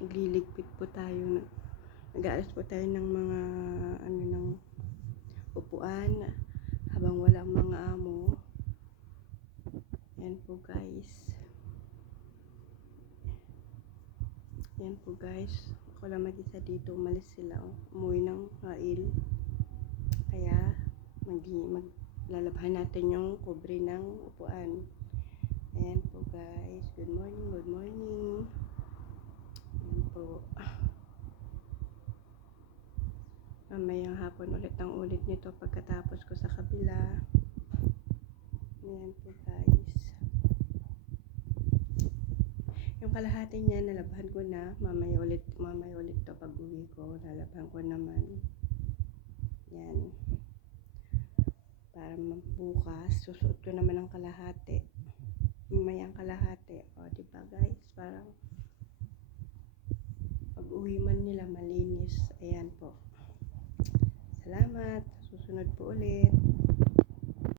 nagliligpit po tayo. Nag-aalas po tayo ng mga ano ng upuan habang walang mga amo. Yan po guys. Yan po guys. Ako lang mag-isa dito. Umalis sila. Umuwi ng hail. Kaya mag maglalabhan natin yung kubre ng upuan. Ayan po guys. Good morning, good morning. Ayan po. Mamayang hapon ulit ang ulit nito pagkatapos ko sa kabila. Ayan po guys. Yung kalahati niya nalabhan ko na. Mamaya ulit, mamaya ulit to pag uwi ko. Lalabhan ko naman. Yan. Para bukas, susuot ko naman ang kalahati. Mamaya ang kalahati. O, di ba guys? Parang pag uwi man nila malinis. Ayan po. Salamat. Susunod po ulit.